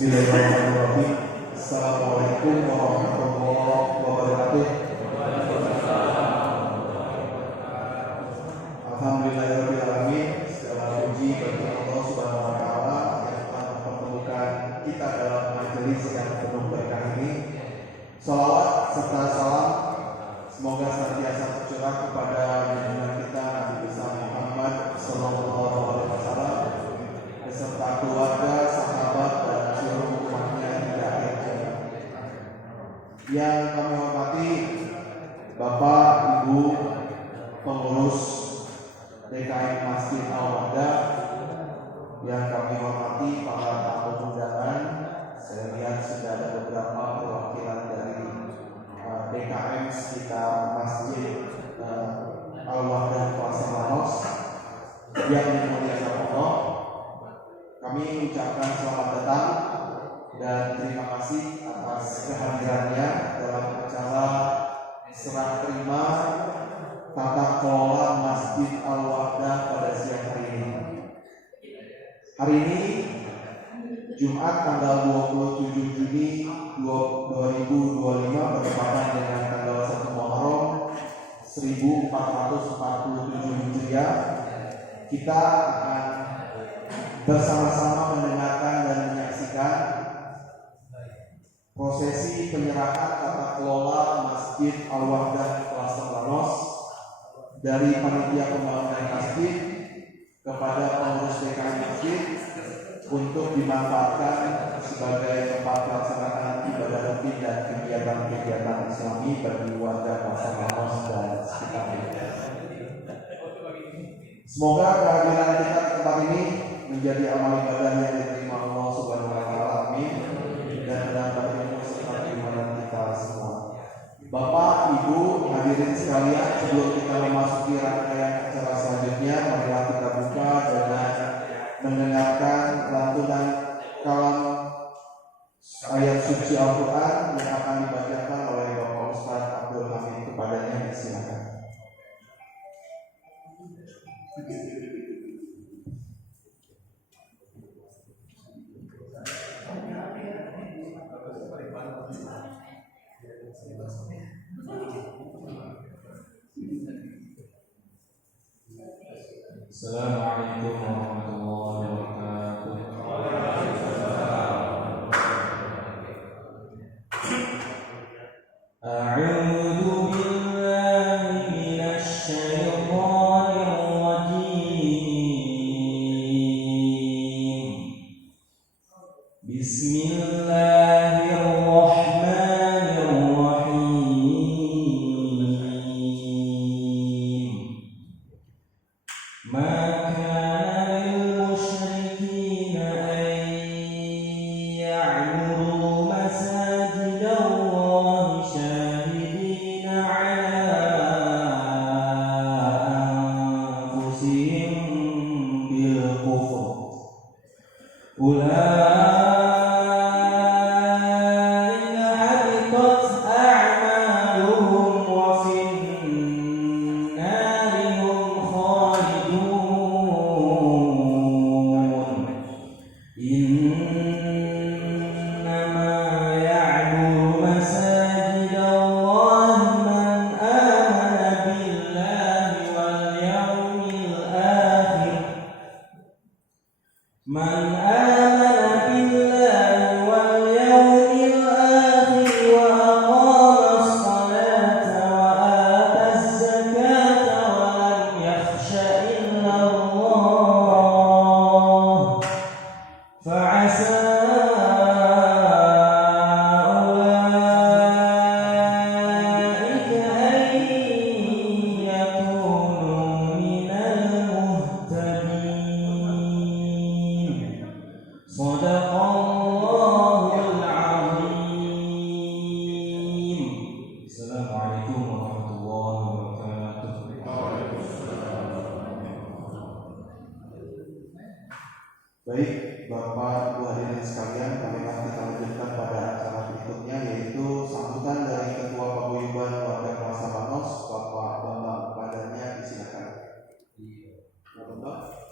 Bismillahirrahmanirrahim. Assalamualaikum warahmatullahi wabarakatuh. Alhamdulillahirabbil alamin. Segala puji bagi Allah Subhanahu wa taala yang telah mempertemukan kita dalam majelis yang penuh berkah ini. Salawat serta salam semoga senantiasa tercurah kepada junjungan kita Nabi besar Muhammad sallallahu alaihi wasallam beserta keluarga, sahabat dan seluruh umatnya hingga akhir zaman. Yang kami hormati Bapak, Ibu, pengurus DKM Masjid Al-Wahdah, yang kami hormati para tamu undangan. Saya lihat sudah ada beberapa perwakilan dari DKM sekitar Masjid Al-Wahdah Plaza Manos yang dimuliakan Allah. Kami ucapkan selamat datang dan terima kasih atas kehadirannya dalam acara serah terima tata kelola Masjid Al-Wahdah pada siang hari ini. Hari ini Jumat tanggal 27 Juni 2025 bertepatan dengan tanggal 1 Muharram 1447 Hijriah. Kita akan bersama-sama mendengarkan dan menyaksikan prosesi penyerahan tata kelola Masjid Al-Wahdah Plaza Manos dari panitia pembangunan masjid kepada pengurus DKM masjid untuk dimanfaatkan sebagai tempat pelaksanaan ibadah rutin dan kegiatan-kegiatan Islami bagi warga Plaza Manos dan sekitarnya. Semoga kehadiran kita di tempat ini menjadi amal ibadah yang diterima Allah Subhanahu wa taala. Amin. Dan menambah ilmu serta keimanan kita semua. Bapak, Ibu, hadirin sekalian, sebelum kita memasuki rangkaian acara selanjutnya, marilah kita buka dengan mendengarkan lantunan kalam ayat suci Al-Quran yang akan dibacakan oleh Bapak Ustaz Abdul Hamid. Kepadanya silakan. Assalamualaikum warahmatullahi wabarakatuh. A'udzu billahi minasy syaithanir rajim. Bismillahirrahmanirrahim. Ma kana lil musyrikina an ya'muru masajidallahi syahidina 'ala anfusihim bil kufr. Ulaika habitat a'maluhum wa fin nari hum khalidun. Innama ya'muru masajidallahi man amana billahi wal yawmil akhir. Man amana billahi wal yawmil akhir wa aqama as-salata wa ata az-zakata wa lam yakhsha illa Allah fa'asa ulaika an yakunu minal muhtadin. Shadaqallahul azim. Assalamualaikum warahmatullahi wabarakatuh. Baik, Bapak, Ibu hadirin sekalian, kami akan kita lanjutkan pada acara berikutnya, yaitu sambutan dari Ketua Paguyuban Warga Plaza Manos, Bapak Bambang. Kepadanya disilakan. Bapak.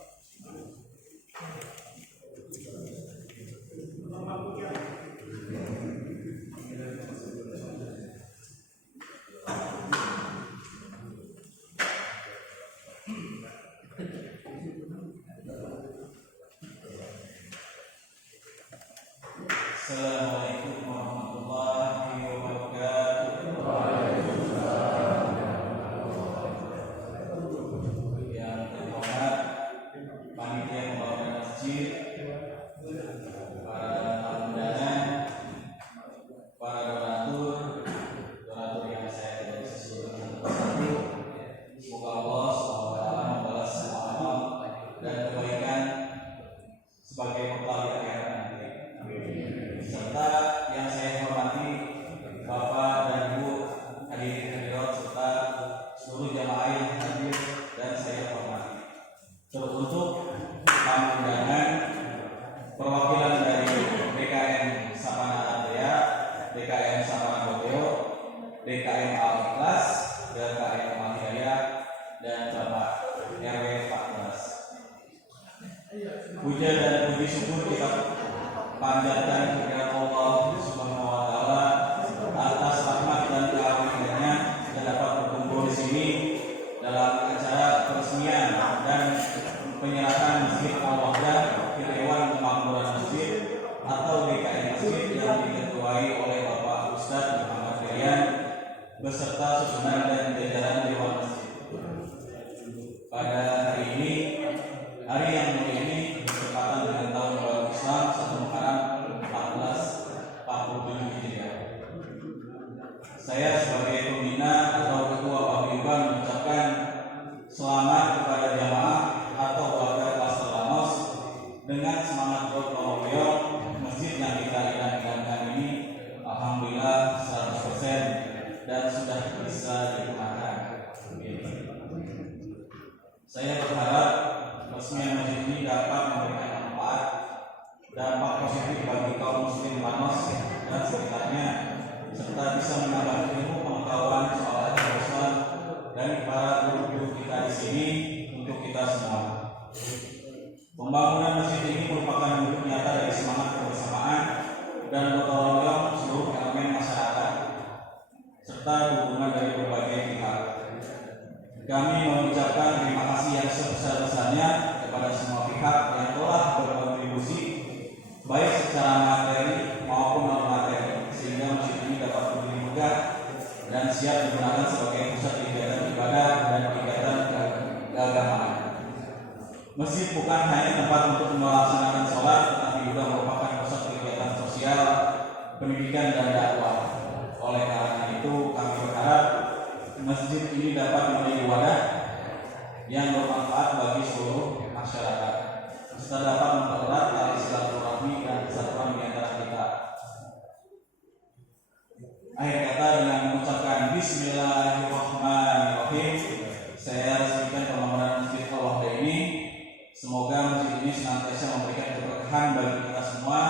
seluruh jamaah yang hadir dan saya hormati. Teruntuk tamu undangan perwakilan dari DKM Sapana Andrea, DKM Sapana Bogeo, DKM Al-Ikhlas, DKM Al-Hidayah, dan Bapak RW 14. Puja dan puji syukur kita panjatkan kepada Allah Subhanahu wa taala atas rahmat dan karunia-Nya kita dapat berkumpul di sini dalam acara peresmian dan penyerahan Masjid Al-Wahdah ke Dewan Kemakmuran Masjid atau DKM Masjid yang diketuai oleh Bapak Ustadz Muhammad Rian beserta susunan dan jajaran Dewan Masjid. Pada hari ini, hari yang mulia ini bertepatan dengan tahun baru Islam 1 Muharram 1447 Hijriah. Saya sebagai pembina atau ketua paguyuban mengucapkan selamat kepada jamaah atau warga Klaster Lanos dengan semangat gotong royong masjid yang kita idam-idamkan ini alhamdulillah 100% dan sudah bisa digunakan. Saya berharap peresmian masjid ini dapat memberikan manfaat dampak positif bagi kaum muslim Lanos dan sekitarnya, serta bisa menambah ilmu pengetahuan soal agama Islam dari para guru-guru kita di sini untuk kita semua. Pembangunan masjid ini merupakan wujud nyata dari semangat kebersamaan dan gotong royong seluruh elemen masyarakat serta dukungan dari berbagai pihak. Kami mengucapkan terima kasih yang sebesar-besarnya kepada semua pihak yang telah berkontribusi baik secara materi maupun non materi sehingga masjid ini dapat berdiri megah dan siap digunakan sebagai pusat kegiatan ibadah dan kegiatan keagamaan. Masjid bukan hanya tempat untuk melaksanakan sholat, tetapi juga merupakan pusat kegiatan sosial, pendidikan dan dakwah. Oleh karena itu, kami berharap masjid ini dapat menjadi wadah yang bermanfaat bagi seluruh masyarakat, serta dapat mempererat tali silaturahmi dan persatuan di antara kita. Akhir kata, dengan mengucapkan Bismillahirrahmanirrahim, saya resmikan pembangunan Masjid Al-Wahdah ini. Semoga masjid ini senantiasa memberikan keberkahan bagi kita semua,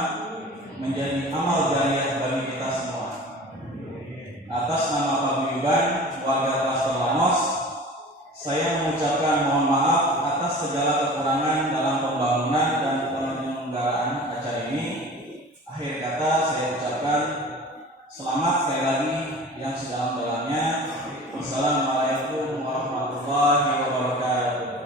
menjadi amal jariah bagi kita semua. Atas nama paguyuban warga Klaster Lanos, saya mengucapkan mohon maaf atas segala kekurangan dalam pembangunan dan penyelenggaraan acara ini. Akhir kata, saya ucapkan selamat sekali lagi yang sedalam-dalamnya. Wassalamualaikum warahmatullahi wabarakatuh.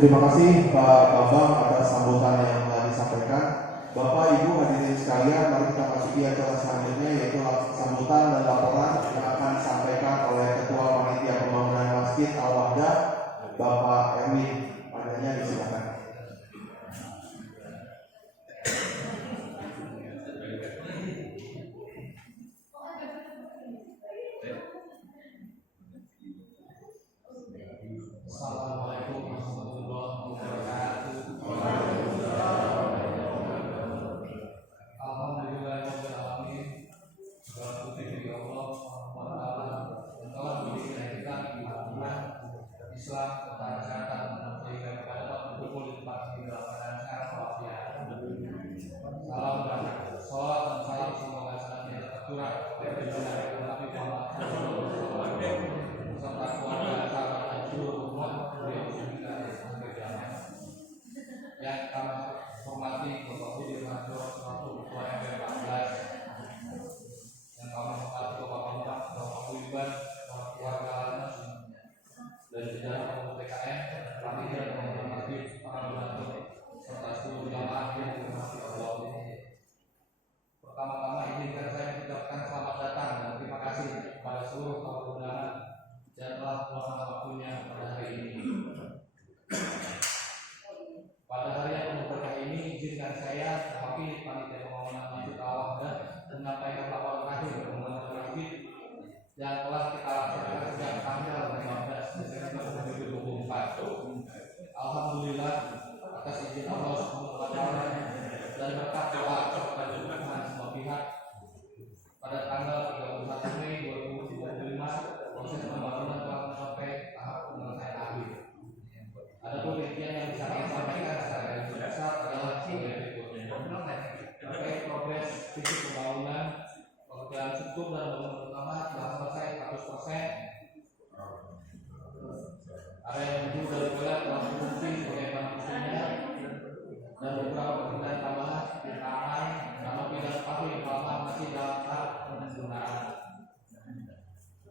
Terima kasih Pak Bambang atas sambutan yang telah disampaikan. Bapak Ibu hadirin sekalian, mari kita masuki acara selanjutnya, yaitu sambutan dan laporan yang akan disampaikan oleh Ketua Panitia Pembangunan Masjid Al-Wahdah, Bapak Erwin. Adanya disilakan. Assalamualaikum warahmatullahi wabarakatuh. Alhamdulillahirabbil alamin. Segala puji bagi Allah Subhanahu wa taala yang telah memberikan kita iman, Islam, dan kesehatan sehingga kita dapat berkumpul di tempat ini dalam keadaan sehat walafiat. Salam dan salawat dan salam semoga senantiasa tercurah dari junjungan Nabi Muhammad SAW serta keluarga sahabat dan seluruh umat yang sampai kiamat. Yang kami hormati Bapak Budi Manjur selaku Ketua RW 14, yang kami hormati Bapak Bambang, Bapak Paguyuban, warga Lanos dan jajaran pengurus TKN, panitia pembangunan masjid, para donatur serta seluruh jamaah yang dirahmati Allah. Pertama-tama izinkan saya mengucapkan selamat datang dan terima kasih kepada seluruh tamu undangan yang telah meluangkan waktunya pada hari ini. Pada hari yang penuh berkah ini, izinkan saya mewakili panitia pembangunan Masjid Al-Wahdah menyampaikan laporan terakhir pembangunan masjid yang telah kita laksanakan sejak tanggal 15 Desember 2024. izin Allah Subhanahu wa Ta'ala dan berkat doa serta dukungan semua pihak, pada tanggal 31 Mei 2025 proses pembangunan telah mencapai tahap penyelesaian akhir. Adapun rincian yang bisa kami sampaikan secara garis besar adalah sebagai berikut. Terkait progres fisik pembangunan, pekerjaan struktur dan bangunan utama telah selesai 100%. Area yang dari toilet telah berfungsi sebagaimana mestinya, dan beberapa pekerjaan tambahan seperti taman, kanopi dan sepatu yang lama masih dalam tahap penggunaan.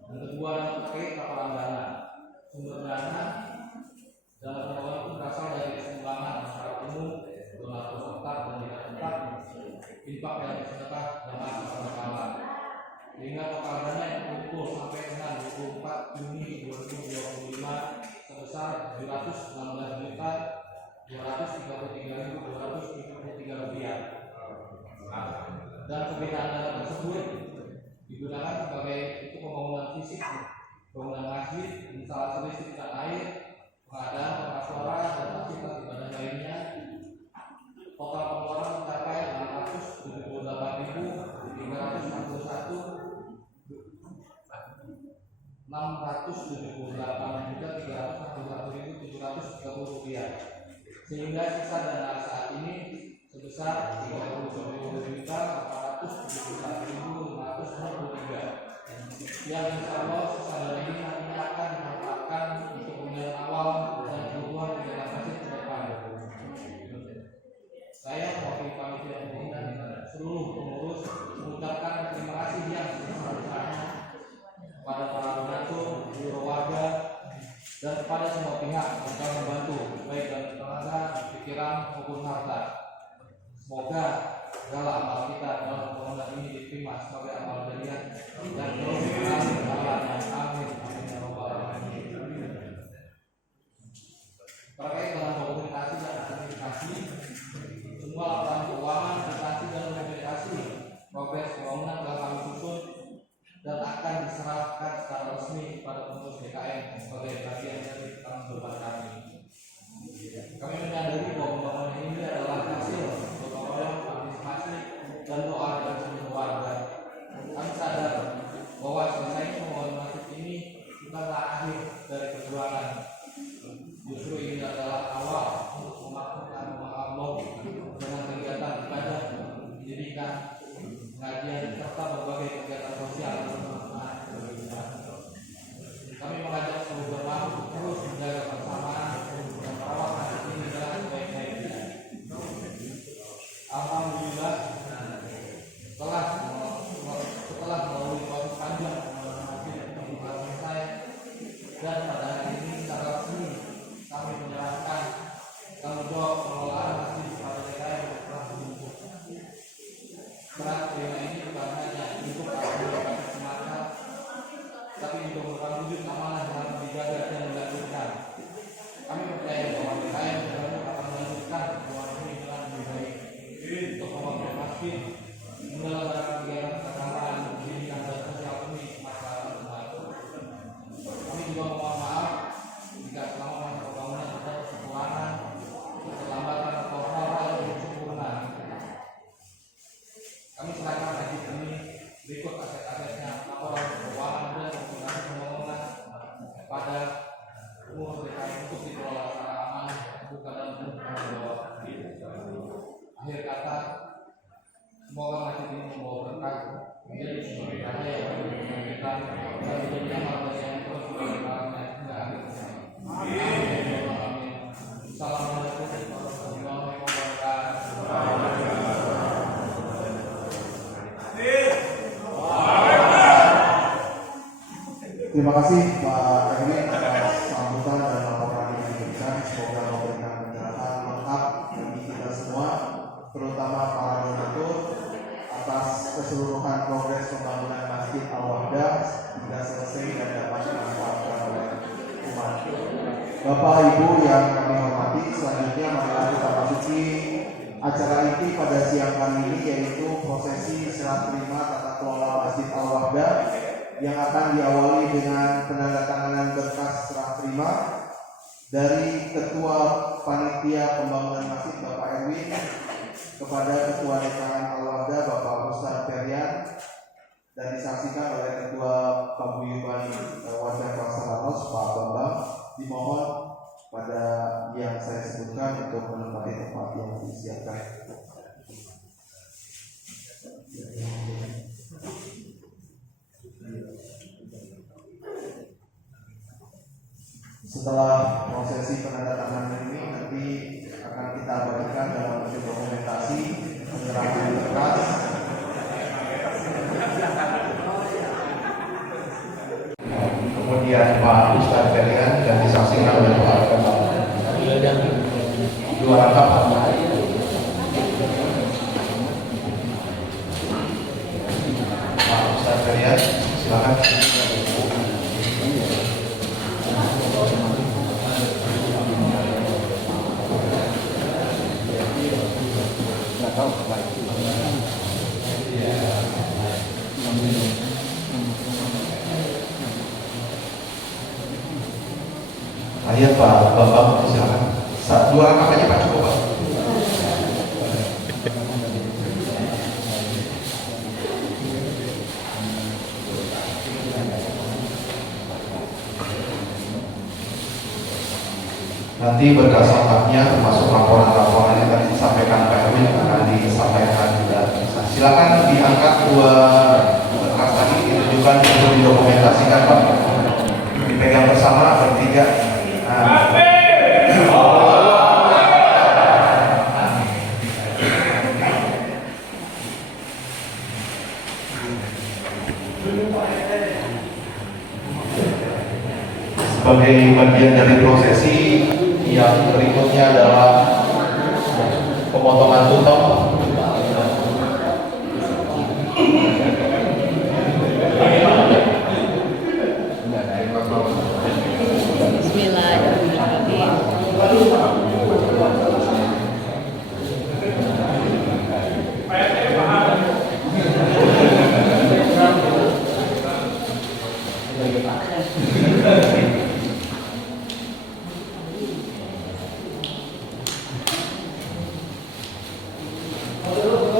Yang kedua, terkait paparan dana. Sumber dana dalam pembangunan itu berasal dari sumbangan masyarakat umum, donatur tetap dan tidak tetap, infak yang bersedekah dan masa berkala. Sehingga total dana yang terkumpul sampai dengan 24 Juni 2025 sebesar Rp716.233.233 dan pembinaan dana tersebut digunakan sebagai untuk pembangunan fisik, bangunan masjid, instalasi listrik dan air, pengadaan pengeras suara dan fasilitas ibadah lainnya. Total pengeluaran mencapai 678.341.730 rupiah, sehingga sisa dana saat ini sebesar 37.471.563 yang insya Allah sisa dana ini nantinya akan dimanfaatkan untuk pemilihan awal dan kebutuhan kegiatan masjid ke depan. Saya mewakili panitia umum dan seluruh pengurus mengucapkan terima kasih yang sebesar-besarnya kepada para donatur, seluruh warga, dan kepada semua pihak yang telah membantu baik dalam tenaga, pikiran maupun harta. Semoga segala amal kita dalam pembangunan ini diterima sebagai amal jariah dan terus berjalan pahalanya. Amin. Amin ya rabbal alamin. Terkait dengan dokumentasi dan sertifikasi, semua laporan keuangan, investasi dan dokumentasi progres pembangunan telah kami susun dan akan diserahkan secara resmi kepada pengurus DKM sebagai bagian dari tanggung jawab kami. Kami menyadari bahwa pembangunan ini adalah hasil gotong royong, partisipasi dan doa dari seluruh warga. Kami sadar bahwa selesai pembangunan masjid ini bukanlah akhir dari perjuangan. Justru ini adalah awal untuk memakmurkan rumah Allah dengan kegiatan ibadah, pendidikan, pengajian serta berbagai kegiatan sosial. Kami mengajak seluruh jemaah untuk terus menjaga kebersamaan dan merawat masjid ini dengan sebaik-baiknya. Alhamdulillah, setelah melalui proses panjang pembangunan masjid yang telah selesai, dan pada hari ini secara resmi kami menyerahkan tanggung jawab pengelolaan masjid kepada DKM yang telah dibentuk. Serah terima ini bukan hanya untuk aktivitas semata, tapi juga merupakan wujud amanah yang harus dijaga dan dilanjutkan. Kami percaya bahwa DKM akan melanjutkan perjuangan ini dengan lebih baik untuk membangun masjid, menyelenggarakan kegiatan keagamaan, pendidikan dan sosial ini masyarakat umat. Kami juga mohon maaf jika selama masa pembangunan terdapat kekurangan, keterlambatan atau hal-hal yang belum sempurna. Kami serahkan masjid ini berikut aset-asetnya, laporan keuangan dan dokumentasi pembangunan pada pengurus DKM untuk dikelola secara aman, terbuka dan penuh tanggung jawab. Akhir kata, semoga masjid ini membawa berkah, menjadi sumber cahaya bagi dunia kita dan menjadi amal yang terus berjalan hingga akhir zaman. Amin. Assalamualaikum warahmatullahi wabarakatuh. Terima kasih Pak Kevin atas sambutan dan laporan yang diberikan. Semoga memberikan pencerahan lengkap bagi kita semua, terutama para donatur, atas keseluruhan progres pembangunan Masjid Al-Wahdah hingga selesai dan dapat dimanfaatkan oleh umat. Bapak Ibu yang kami hormati, selanjutnya marilah kita masuki acara inti pada siang hari ini, yaitu prosesi serah terima tata kelola Masjid Al-Wahdah yang akan diawali dengan penandatanganan berkas serah terima Dari Ketua Panitia Pembangunan Masjid Bapak Erwin kepada Ketua DKM Al-Wahda Bapak Ustadz Ferian, dan disaksikan oleh Ketua Paguyuban Warga Kelas Ranos Pak Bambang. Dimohon pada yang saya sebutkan untuk menempati tempat yang disiapkan. Setelah prosesi penandatanganan ini nanti akan kita bagikan dalam bentuk dokumentasi penyerahan berkas. Kemudian Pak Ustadz Ferian dan disaksikan oleh Pak Bambang. Dua rangkap Pak Ustadz Ferian, silakan. Ayo Pak Bambang, silakan. Dua rangkap aja Pak, cukup Pak. Nanti berkas lengkapnya termasuk laporan-laporan yang tadi disampaikan Pak Erwin akan disampaikan juga. Silakan diangkat dua berkas tadi, ditujukan untuk didokumentasikan Pak. Dipegang bersama bertiga. Sebagai bagian dari prosesi yang berikutnya adalah pemotongan tutup.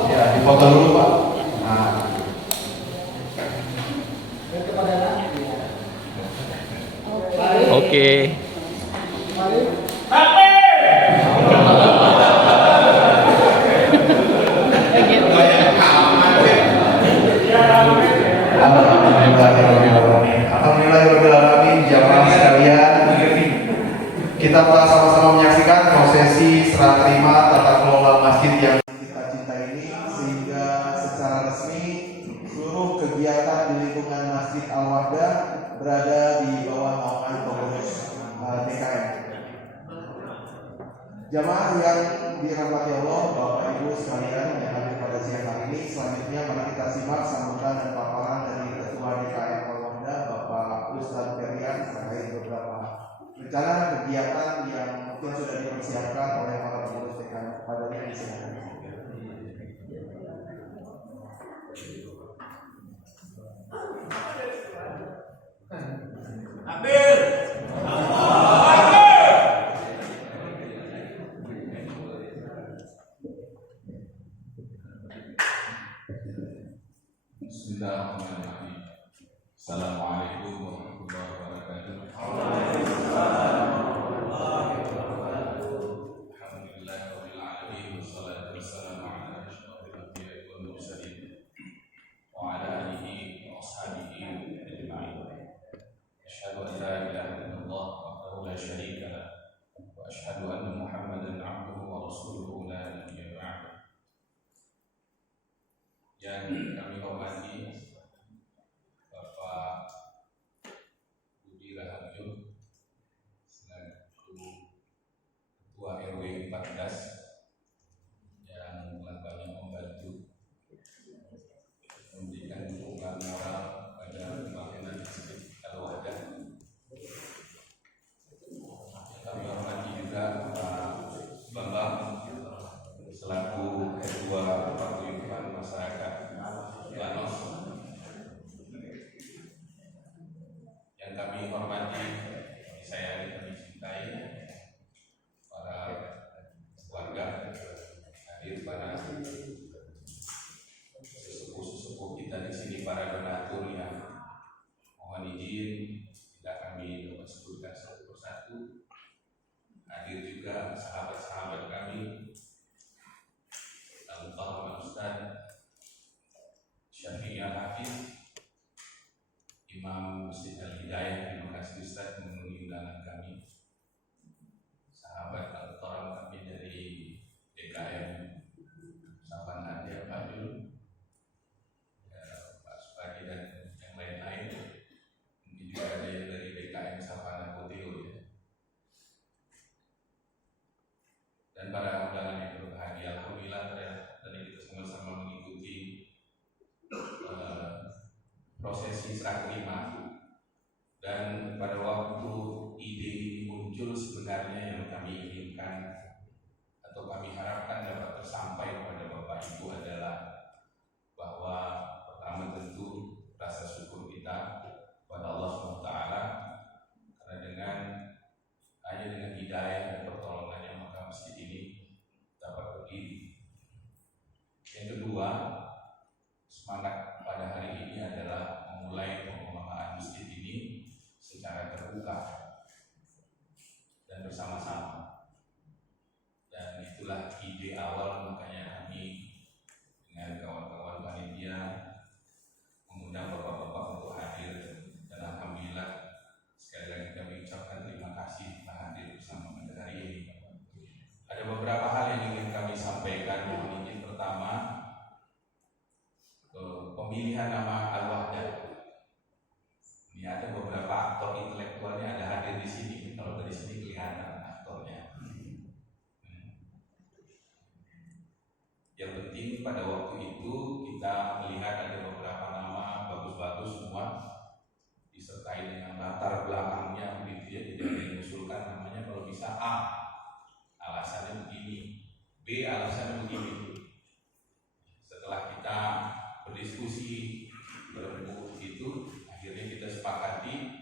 Ya, dipoto dulu Pak. Nah. Oke. Alhamdulillahirobbilalamin, jamaah sekalian, kita telah sama-sama menyaksikan prosesi serah terima tata kelola masjid yang kita cintai ini, sehingga secara resmi seluruh kegiatan di lingkungan Masjid Al-Wahda berada di bawah naungan pengurus DKM. Jamaah yang dirahmati Allah, Bapak Ibu sekalian yang hadir pada siang hari ini, selanjutnya mari kita simak sambutan dan paparan dari Ketua DKM Al-Wahda Bapak Ustadz Ferian terkait beberapa rencana kegiatan yang mungkin sudah dipersiapkan oleh para pengurus DKM. Padanya disilakan. Bismillahirrahmanirrahim. Assalamualaikum warahmatullahi wabarakatuh. Alhamdulillahirabbil alamin, wassalatu wassalamu ala asyrofil anbiya'i wal mursalin wa ala alihi wa ashabihi ajma'in. Asyhadu an la ilaha illallah wahdahu la syarika lah wa asyhadu anna Muhammadan abduhu wa rasuluhu la nabiyya ba'dahu. Yang kami hormati Bapak Budi Raharjo selaku Ketua RW 14 yang telah banyak membantu memberikan dukungan moral pada pembangunan Masjid Al-Wahda. Kami hormati juga Pak Bambang serah terima. Dan pada waktu ide ini muncul, sebenarnya yang kami inginkan atau kami harapkan dapat tersampai kepada Bapak Ibu adalah bahwa pertama tentu rasa syukur kita kepada Allah SWT, karena hanya dengan hidayah dan pertolongannya maka masjid ini dapat berdiri. Yang kedua, semangat pada hari ini adalah memulai pengelolaan masjid ini secara terbuka dan bersama-sama. Dan itulah ide awal, makanya kami dengan kawan-kawan panitia mengundang bapak-bapak untuk hadir. Dan alhamdulillah sekali lagi kami ucapkan terima kasih telah hadir bersama pada hari ini. Ada beberapa hal yang ingin kami sampaikan. Mohon izin, pertama, pemilihan nama Al-Wahdah. Ini ada beberapa aktor intelektualnya ada hadir di sini. Kalau dari sini kelihatan aktornya. Yang penting pada waktu itu kita melihat ada beberapa nama bagus-bagus semua, disertai dengan latar belakangnya begitu ya. Tidak diusulkan namanya kalau bisa A, alasannya begini, B, alasannya begini. Setelah kita berdiskusi berembuk itu, akhirnya kita sepakati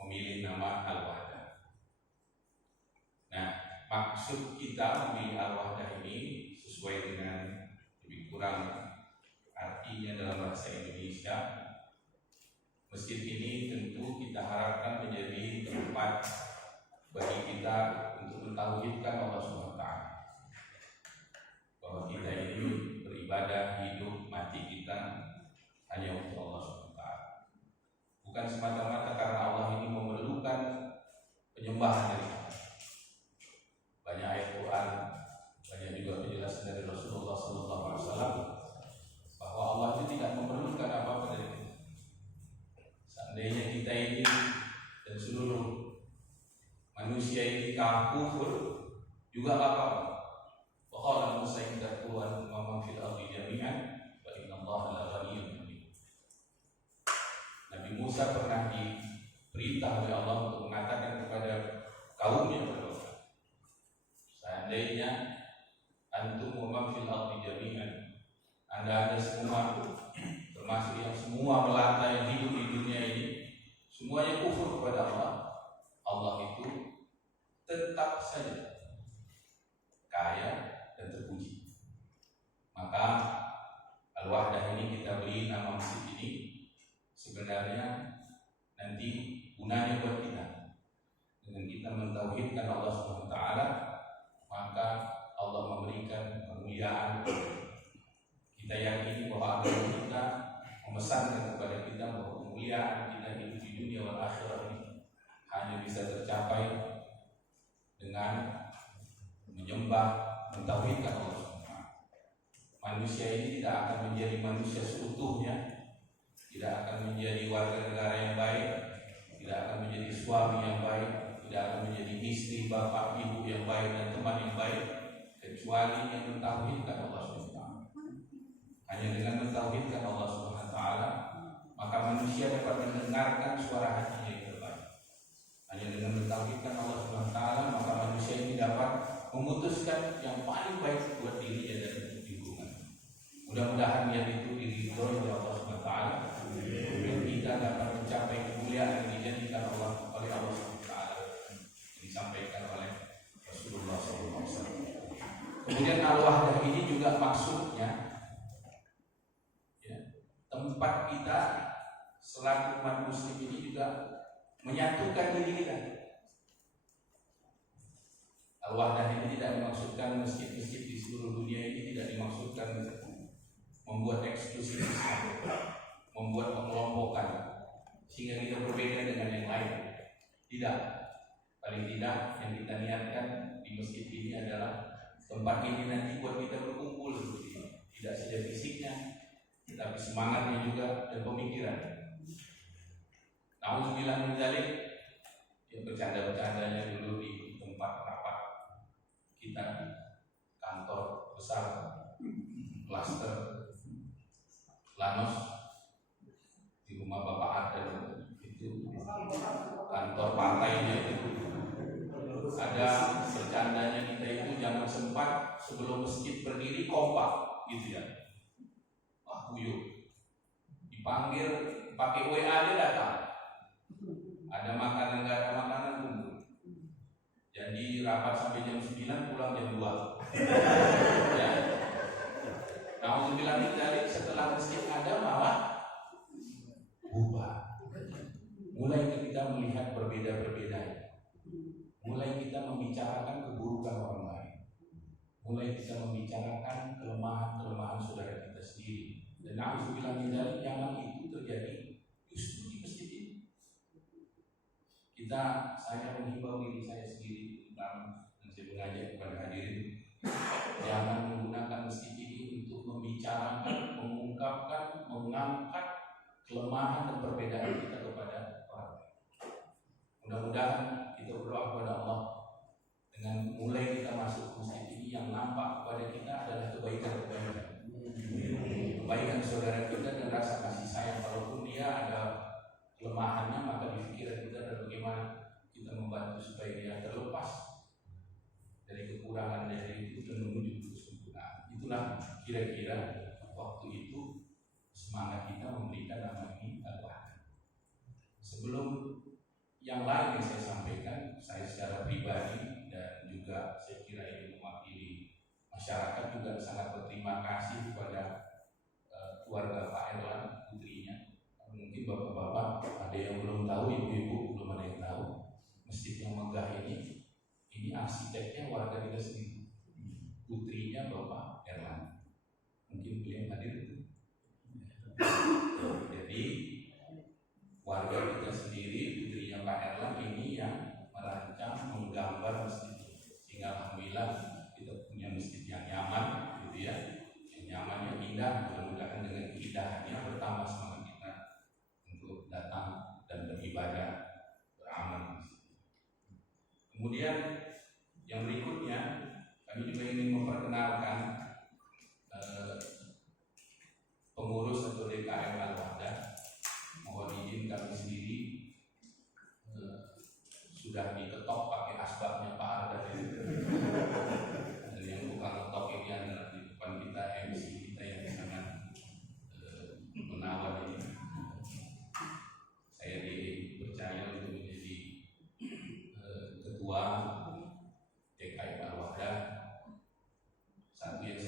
memilih nama Al-Wahdah. Nah, maksud kita memilih Al-Wahdah ini sesuai dengan lebih kurang artinya dalam bahasa Indonesia. Masjid ini tentu kita harapkan menjadi tempat bagi kita untuk mentauhidkan Allah SWT, bahwa kita ini beribadah, hidup, mati kita hanya untuk Allah SWT. Bukan semata-mata karena Allah ini memerlukan penyembahan dari kita. Banyak ayat Quran, banyak juga penjelasan dari Rasulullah SAW bahwa Allah itu tidak memerlukan apa-apa dari kita. Seandainya kita ini dan seluruh manusia ini kafir juga gak apa-apa. Wa Musa inda Tuhan wa man fil ardi jami'an wa inna Allah la ghaniyyun hamid. Nabi Musa pernah diperintah oleh Allah untuk mengatakan kepada kaumnya, seandainya antum wa man fil ardi jami'an, Anda ada semua, termasuk yang semua melata yang hidup di dunia ini, semuanya kufur kepada Allah, Allah itu tetap saja kaya dan terpuji. Maka Al-Wahdah ini kita beri nama masjid ini, sebenarnya nanti gunanya buat kita. Dengan kita mentauhidkan Allah SWT, maka Allah memberikan kemuliaan. Kita yakini bahwa agama kita memesankan kepada kita bahwa kemuliaan kita hidup di dunia wal akhirah ini hanya bisa tercapai dengan menyembah, mentauhidkan Allah SWT. Manusia ini tidak akan menjadi manusia seutuhnya, tidak akan menjadi warga negara yang baik, tidak akan menjadi suami yang baik, tidak akan menjadi istri, bapak, ibu yang baik dan teman yang baik, kecuali yang mentauhidkan Allah SWT. Hanya dengan mentauhidkan Allah SWT, maka manusia dapat mendengarkan suara hatinya yang terbaik. Hanya dengan mentauhidkan Allah SWT, maka manusia ini dapat memutuskan yang paling baik buat dirinya dan lingkungan. Mudah-mudahan yang itu diridhoi oleh Allah SWT, dan kita dapat mencapai kemuliaan yang dijanjikan Allah oleh Allah SWT, yang disampaikan oleh Rasulullah SAW. Kemudian Al-Wahdah ini juga maksudnya tempat kita selaku umat muslim ini juga menyatukan diri kita. Al-Wahdah ini tidak dimaksudkan masjid-masjid di seluruh dunia ini tidak dimaksudkan membuat eksklusivitas, membuat pengelompokan sehingga kita berbeda dengan yang lain. Tidak. Paling tidak yang kita niatkan di masjid ini adalah tempat ini nanti buat kita berkumpul, tidak saja fisiknya, tetapi semangatnya juga dan pemikiran. Nauzubillah min dzalik, yang bercanda-bercandanya dulu di tempat rapat kita, kantor besar, klaster Lanos, di rumah Bapak tandanya kita itu jangan sempat sebelum masjid berdiri kompak gitu ya. Wah, kuyup. Dipanggil pakai WA dia datang. Ada makanan nggak ada makanan kumpul. Jadi rapat sampai jam 9 pulang jam 2. Ya. Nauzubillah min dzalik, setelah masjid ada malah bubar. Mulai kita melihat berbeda-berbedanya. Mulai kita membicarakan keburukan orang lain. Mulai kita membicarakan kelemahan-kelemahan saudara kita sendiri. Dan nauzubillah min dzalik, jangan itu terjadi justru di masjid ini. Saya menghimbau diri saya sendiri tentang, dan saya mengajak kepada hadirin, jangan menggunakan masjid ini untuk membicarakan, mengungkapkan, mengangkat kelemahan dan perbedaan kita kepada orang lain. Mudah-mudahan kita berdoa kepada Allah dengan mulai kita masuk ke masjid ini yang nampak kepada kita adalah kebaikan saudara kita dan rasa kasih sayang. Walaupun dia ada kelemahannya, maka di pikiran kita adalah bagaimana kita membantu supaya dia terlepas dari kekurangan dari itu dan menuju kesempurnaan. Itulah kira-kira waktu itu semangat kita memberikan nama ini Al-Wahdah. Sebelum yang lain yang saya sampaikan, saya secara pribadi dan juga saya kira ini mewakili masyarakat juga sangat berterima kasih kepada keluarga Pak Erlan, putrinya. Mungkin bapak-bapak ada yang belum tahu, ibu-ibu belum ada yang tahu, masjid yang megah ini arsiteknya warga kita sendiri, putrinya Bapak Erlan. Mungkin beliau hadir itu. Jadi warga kita sendiri, putrinya Pak Erlan ini yang merancang, menggambar masjid ini. Sehingga alhamdulillah kita punya masjid yang nyaman, gitu ya, yang nyaman, yang indah. Mudah-mudahan dengan keindahannya bertambah semangat kita untuk datang dan beribadah, beramal. Kemudian yang berikutnya kami juga ingin memperkenalkan pengurus atau DKM Al-Wahdah. Mohon izin kami sendiri sudah diketok pakai asbaknya Pak Arda. Dan yang bukan ketok ini adalah di depan kita MC kita yang sangat menawan ini. Saya dipercaya untuk menjadi ketua DKM Al-Wahdah. Satu yang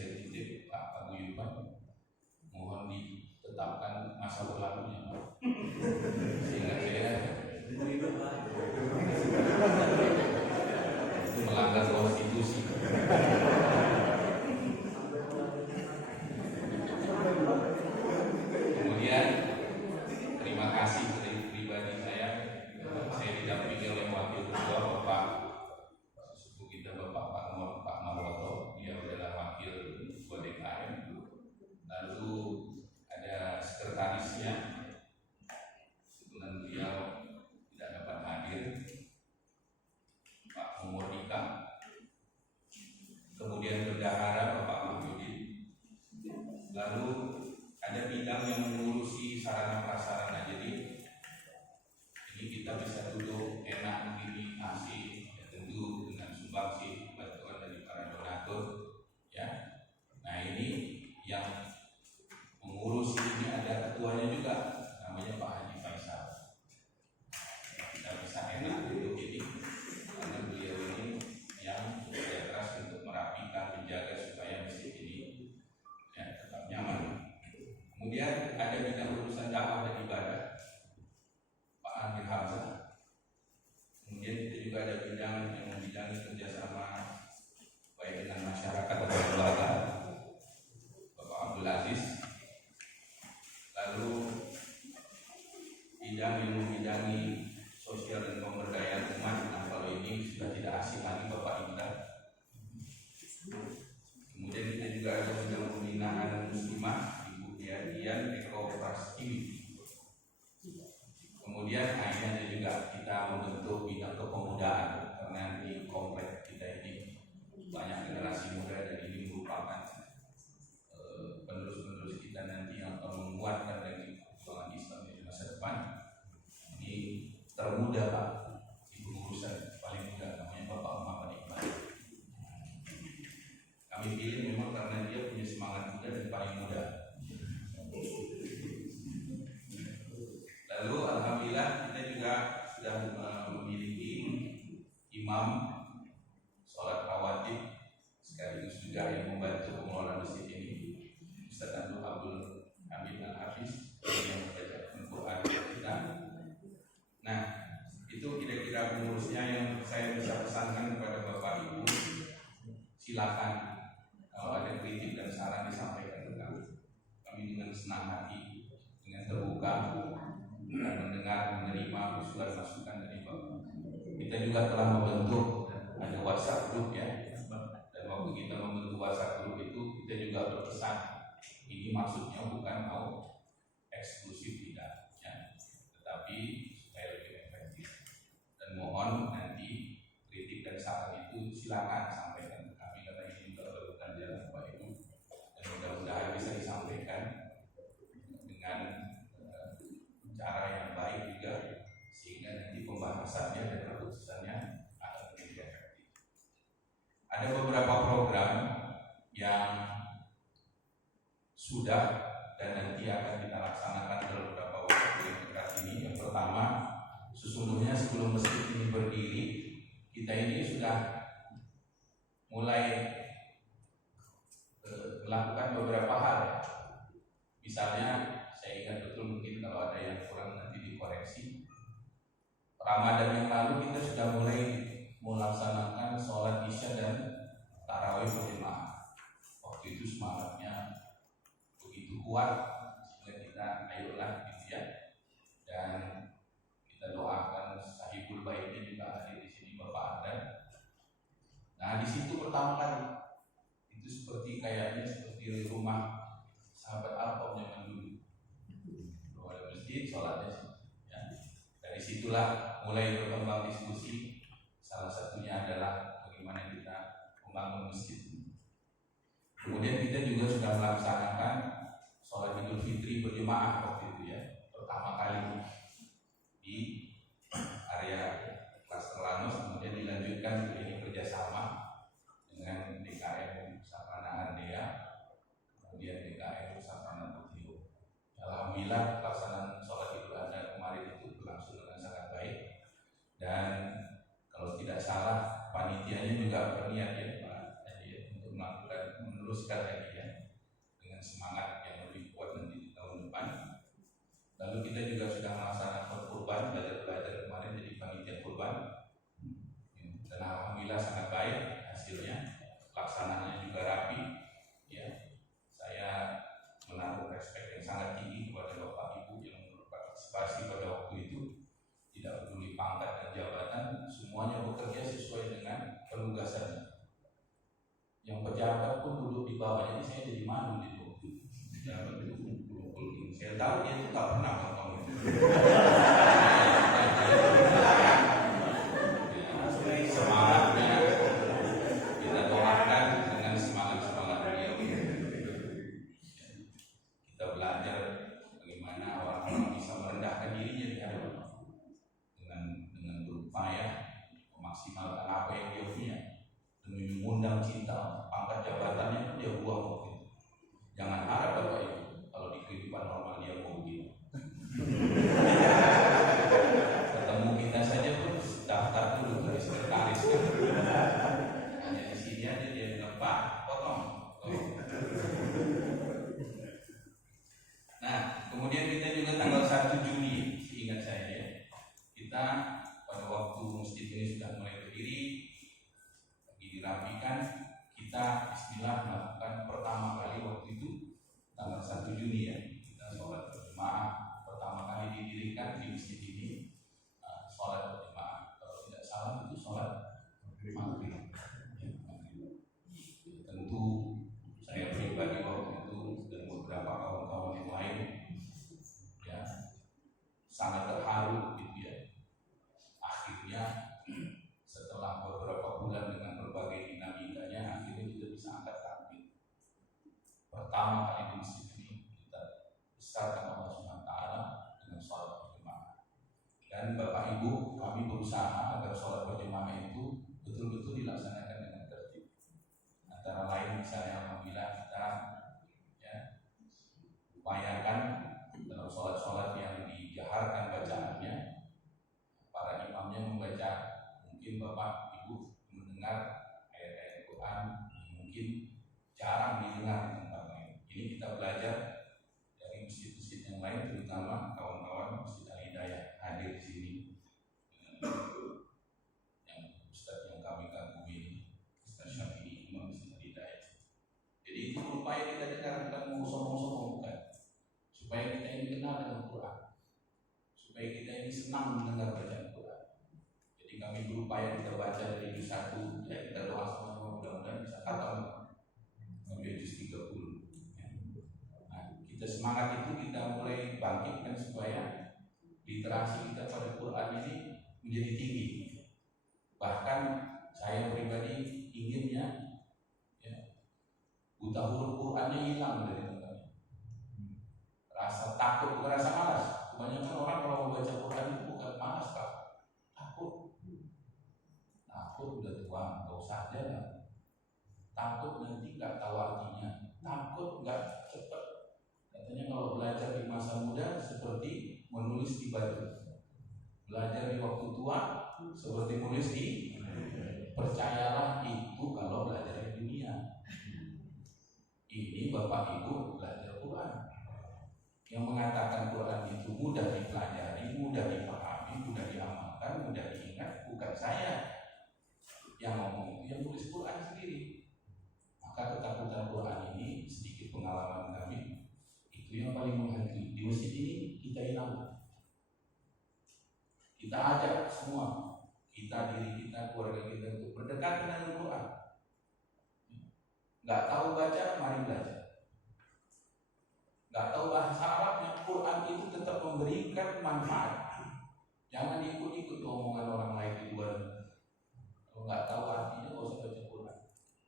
silakan kalau ada kritik dan saran disampaikan ke kami. Kami dengan senang hati, dengan terbuka dan mendengar, menerima usulan masukan dari Bapak. Kita juga telah membentuk ada WhatsApp group ya. Dan waktu kita membentuk WhatsApp group itu kita juga berpesan, ini maksudnya bukan mau eksklusif tidak, ya, tetapi supaya lebih efektif. Dan mohon nanti kritik dan saran itu silakan sampaikan ke kami karena ini juga berjalan jalan Bapak Ibu, dan mudah-mudahan bisa disampaikan dengan cara yang baik juga sehingga nanti pembahasannya dan keputusannya akan lebih efektif. Ada beberapa program yang sudah dan nanti akan kita laksanakan dalam beberapa waktu yang dekat ini. Yang pertama, sesungguhnya sebelum masjid ini berdiri, kita ini sudah mulai melakukan beberapa hal. Misalnya, saya ingat betul, mungkin kalau ada yang kurang nanti dikoreksi. Ramadan yang lalu kita sudah mulai melaksanakan sholat isya dan tarawih berjamaah. Waktu itu semangatnya begitu kuat sehingga kita ayolah gitu ya. Dan kita doakan sahibul baitnya juga hadir di sini Bapak Adan. Nah di situ pertama kali itu seperti kayaknya seperti rumah sahabat Alkom zaman dulu. Kalau ada masjid sholatnya ya. Dari situlah mulai berkembang diskusi. Salah satunya adalah bagaimana kita membangun masjid. Kemudian kita juga sudah melaksanakan sholat Idul Fitri berjemaah waktu itu ya, pertama kali di area Klaster Lanus, kemudian dilanjutkan ini kerjasama dengan DKM Sapana Ardea, kemudian DKM Sapana Putio. Alhamdulillah pelaksanaan sholat Idul Adha kemarin itu berlangsung dengan sangat baik, dan kalau tidak salah panitianya juga berniat ya Pak Haji ya, untuk melakukan meneruskan lagi ya dengan semangat yang lebih kuat nanti di tahun depan. Lalu kita juga sudah melaksanakan kurban, belajar kemarin jadi panitia kurban, dan alhamdulillah sangat baik hasilnya, pelaksanaannya juga rapi ya. Saya menaruh respek yang sangat tinggi kepada Bapak Ibu yang berpartisipasi pada waktu itu. Tidak peduli pangkat dan jabatan, semuanya bekerja sesuai dengan penugasannya. Yang pejabat pun duduk di bawah, jadi saya jadi malu di waktu itu. Pejabat itu kumpul-kumpul. Saya tahu dia itu tak pernah ngomong itu. Semangatnya kita doakan dengan semangat beliau. Kita belajar bagaimana orang-orang bisa merendahkan dirinya di hadapan dengan berupaya memaksimalkan apa yang dia punya demi mengundang cinta. Pangkat jabatannya pun dia buang waktu itu. Jangan harap Bapak Ibu kalau di kehidupan normal dia mau begitu. Ketemu kita saja pun daftar dulu dari sekretaris kan. Hanya di sini aja dia bilang Pak, potong. Nah, kemudian kita juga tanggal 1 Juli, seingat saya ya, kita pada waktu masjid ini sudah mulai berdiri, lagi dirapikan, kita bismillah melakukan pertama kali waktu itu tanggal 1 Juni ya, kita sholat berjemaah pertama kali didirikan di masjid ini, sholat berjemaah. Kalau tidak salah itu sholat maghrib. Tentu saya pribadi waktu itu dan beberapa kawan-kawan yang lain ya sangat terharu gitu ya. Akhirnya setelah beberapa bulan dengan berbagai dinamikanya, akhirnya kita bisa angkat takbir. Pertama kali di masjid ini kita besarkan Allah Subhanahu wa taala dengan sholat berjemaah. Dan Bapak Ibu, kami berusaha agar sholat berjemaah itu betul-betul dilaksanakan dengan tertib. Antara lain misalnya apabila kita ya upayakan dalam sholat-sholat yang dijaharkan bacaannya, para imamnya membaca, mungkin Bapak Ibu mendengar ayat-ayat Quran yang mungkin jarang didengar di tempat lain. Ini kita belajar dari masjid-masjid yang lain, terutama kawan-kawan Masjid Al-Hidayah hadir di sini. Yang Ustadz yang kami kagumi ini, Ustadz Syafi'i, Imam Masjid senang mendengar bacaan Quran. Jadi kami berupaya kita baca dari juz 1, ya kita doa sama mudah-mudahan bisa khatam sampai juz 30. Ya. Nah, kita semangat itu kita mulai bangkitkan supaya literasi kita pada Quran ini menjadi tinggi. Bahkan saya pribadi inginnya buta huruf Qurannya hilang dari tengah. Rasa takut, bukan rasa malas. Kebanyakan orang kalau mau baca Quran itu bukan malas, Pak. Takut. Takut udah tua, nggak usah aja lah. Takut nanti nggak tahu artinya. Takut nggak cepat. Katanya kalau belajar di masa muda seperti menulis di batu. Belajar di waktu tua seperti menulis di. Percayalah itu kalau belajar di dunia. Ini Bapak Ibu belajar Quran. Yang mengatakan Quran itu mudah dipelajari, mudah dipahami, mudah diamalkan, mudah diingat, bukan saya. Yang ngomong itu yang tulis Quran sendiri. Maka ketakutan Quran ini sedikit pengalaman kami itu yang paling menghantui. Di masjid ini kita hilang. Kita ajak semua, kita, diri kita, keluarga kita untuk berdekatan dengan Quran. Nggak tahu baca, mari belajar. Nggak tahu bahasa Arabnya, Quran itu tetap memberikan manfaat. Jangan ikut-ikut omongan orang lain di luar. Kalau nggak tahu artinya, nggak usah baca Quran.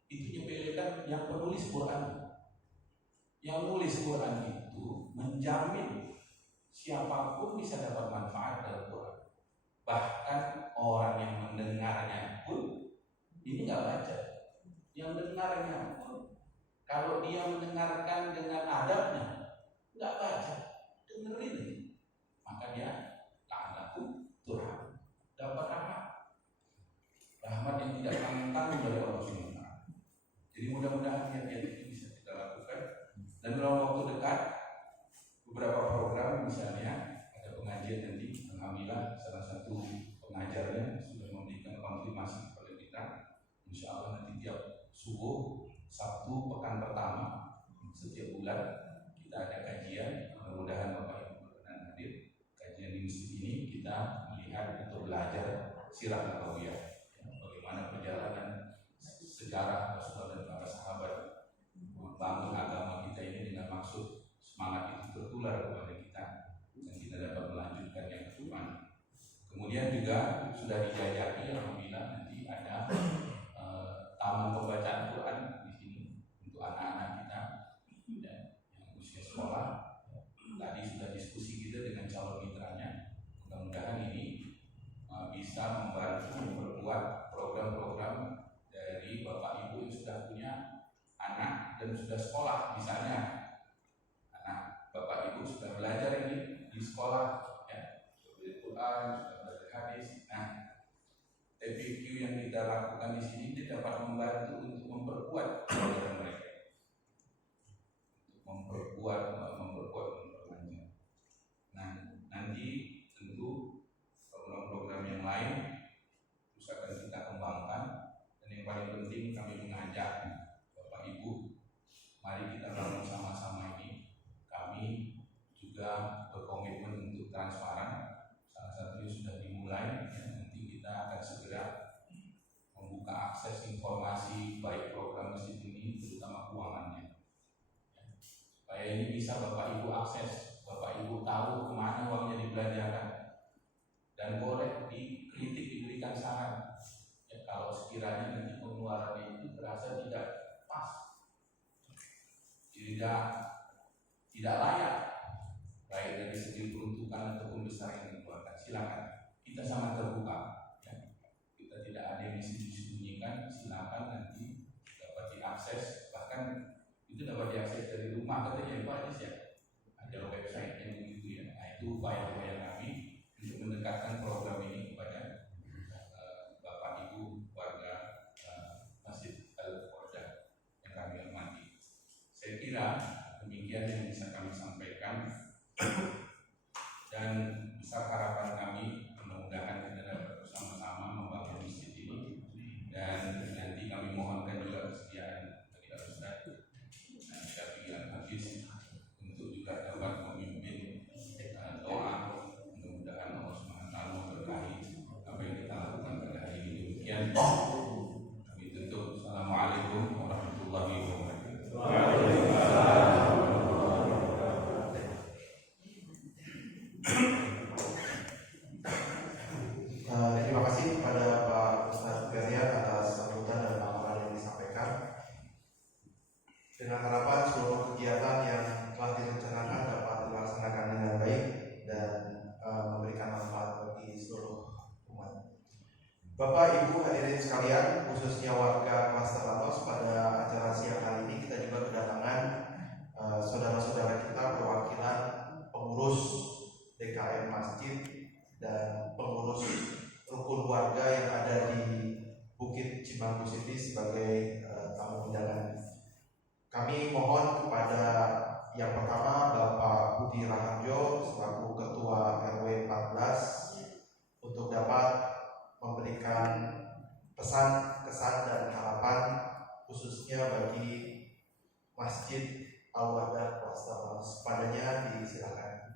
Itu nyepelekan yang penulis Quran. Yang nulis Quran itu menjamin siapapun bisa dapat manfaat dari Quran. Bahkan orang yang mendengarnya pun ini nggak baca. Yang mendengarnya pun kalau dia mendengarkan dengan adabnya, nggak baca, dengerin, maka dia la'allakum turham, dapat rahmat yang tidak tanggung dari Allah SWT. Jadi mudah-mudahan niat-niat itu bisa kita lakukan. Dan dalam waktu dekat beberapa program, misalnya ada pengajian nanti, alhamdulillah salah satu pengajarnya sudah memberikan konfirmasi kepada kita. Insya Allah nanti tiap subuh Sabtu pekan pertama setiap bulan kita ada kajian. Mudah-mudahan Bapak Ibu berkenan hadir. Kajian di masjid ini kita melihat untuk belajar sirah nabawiyah, bagaimana perjalanan sejarah Rasulullah dan para sahabat membangun agama kita ini dengan maksud semangat itu tertular kepada kita dan kita dapat melanjutkan yang ke depan. Kemudian juga sudah dijajaki, alhamdulillah nanti ada taman pembacaan Quran di sini untuk anak-anak kita dan yang usia sekolah. Tadi sudah diskusi kita dengan calon mitranya. Mudah-mudahan ini bisa membantu memperkuat program-program dari Bapak Ibu yang sudah punya anak dan sudah sekolah. Misalnya anak Bapak Ibu sudah belajar ini di sekolah, ya, belajar Quran, sudah belajar hadis. Nah, TPQ yang kita lakukan di sini dia dapat membantu untuk memperkuat pelajaran mereka, untuk memperpanjang. Nah, nanti tentu program-program yang lain terus akan kita kembangkan. Dan yang paling penting kami mengajak Bapak Ibu, mari kita bangun sama-sama ini. Kami juga berkomitmen untuk transparan. Salah satunya sudah dimulai. Nanti kita akan segera membuka akses informasi baik program masjid ini, terutama keuangannya, supaya ini bisa Bapak Ibu akses, Bapak Ibu tahu kemana uangnya dibelanjakan, dan boleh dikritik, diberikan saran. Ya, kalau sekiranya nanti pengeluarannya itu terasa tidak pas, tidak layak, baik dari segi peruntukan ataupun besar yang dikeluarkan, silakan. Kita sangat terbuka, ya. Kita tidak ada yang disembunyikan. Silakan nanti dapat diakses, bahkan itu dapat diakses dari rumah katanya Pak Adis, ya. Ada website yang begitu, ya. Nah, itu upaya-upaya kami untuk mendekatkan program ini kepada Bapak Ibu warga Masjid Al-Qur'an yang kami hormati. Saya kira demikian yang bisa kami sampaikan, dan besar harapan kami mudah-mudahan kita dapat bersama-sama membangun masjid ini. Dan nanti kami mohonkan juga kesediaan dari Ustaz Syafi'i Al-Hafiz sebagai tamu undangan. Kami mohon kepada yang pertama Bapak Budi Raharjo selaku Ketua RW 14 untuk dapat memberikan pesan, kesan dan harapan khususnya bagi Masjid Al-Wahdah Wassalam. Padanya disilakan.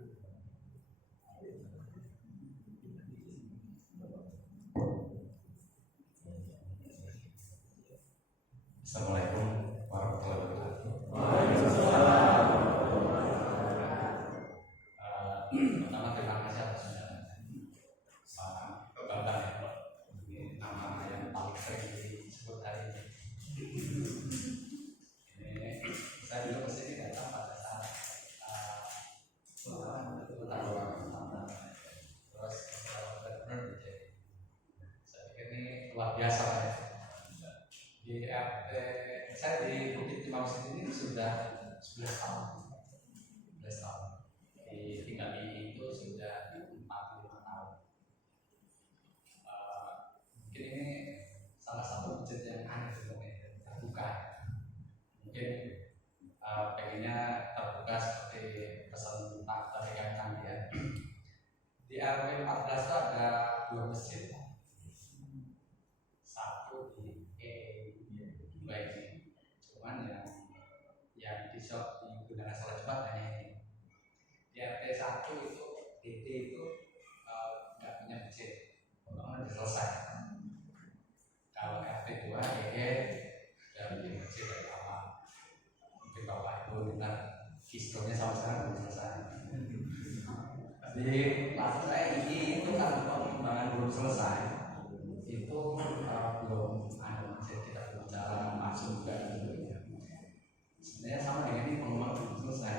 Assalamualaikum warahmatullahi wabarakatuh. Pertama terima kasih atas Pak Bambang ya. Ini nama yang paling sering disebut hari ini. Ini saya juga pasti datang pada saat terus benar-benar saya pikir ini luar biasa ya. Di RT saya di Bukit Timah ini sudah 11 tahun. 11 tahun. Tinggal di itu sudah 45 tahun. Mungkin ini salah satu masjid yang aneh sebenarnya, terbuka. Mungkin pengennya terbuka seperti pesan Pak tadi kami tadi ya. Di RW 14 itu ada 2 masjid. Satu di dua ini, cuman yang digunakan sholat Jumat hanya ini. Di RT 1 itu DT itu nggak punya masjid, pembangunan sudah selesai. Kalau RT 2 sudah bikin masjid dari awal. Mungkin Bapak Ibu dengar historinya sampai sekarang belum selesai. Jadi maksud saya ini itu kalau pembangunan belum selesai itu belum ada masjid, kita belum jalan masuk juga gitu. Sebenarnya sama dengan ini pengembangan belum selesai,